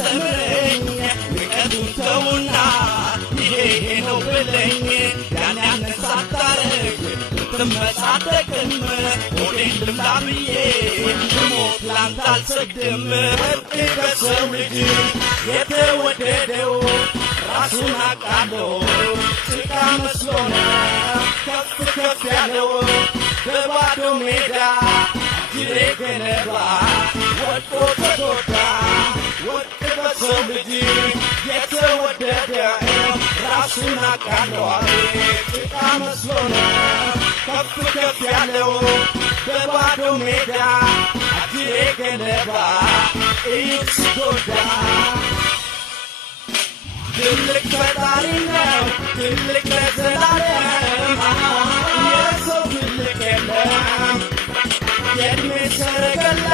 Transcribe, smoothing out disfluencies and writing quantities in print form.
አስተምረኝ ንቀቱን ተውና ይሄ ነው በለኝ ያን ያነሳታረግ ትመጻደቅም ሆዴን ልምላ ብዬ ሞት ላንተ አልሰግድም በሰው ልጅ የተወደደው ራሱን አቃለው ጭቃ መስሎና ከፍ ከፍ ያለው በባዶ ሜዳ ጅሬ ገለባ ወድቆ ተጎዳ ወድቅ በሰው ልጅ የተወደደው ራሱን አቃለው ጭቃ መስሎና ከፍ ከፍ ያለው በባዶ ሜዳ ጅሬ ገለባ እዩት ሲጎዳ ትልቅ ፈጣሪ ነው ትልቅ ለዘላለም የሰው ትልቅ የለም የእድሜ ሰረገላ